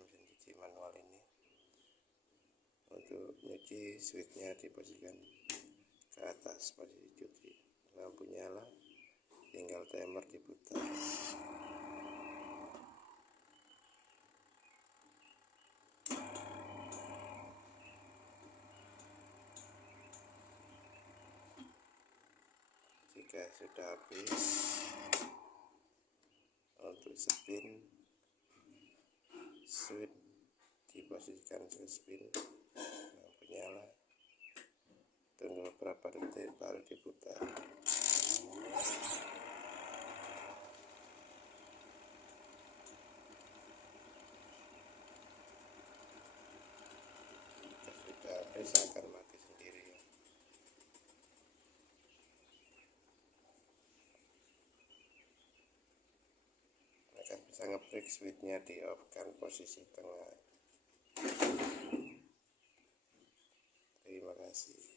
mesin cuci manual ini. Untuk nyuci, switchnya diposisikan ke atas posisi cuci, lampu nyala, tinggal timer diputar. Jika sudah habis, untuk spin, switch diposisikan ke spin, lampu nyala, tunggu beberapa detik baru diputar. Jika sudah habis akan mati sendiri. Akan bisa ngebreak, switchnya di off kan posisi tengah. Terima kasih.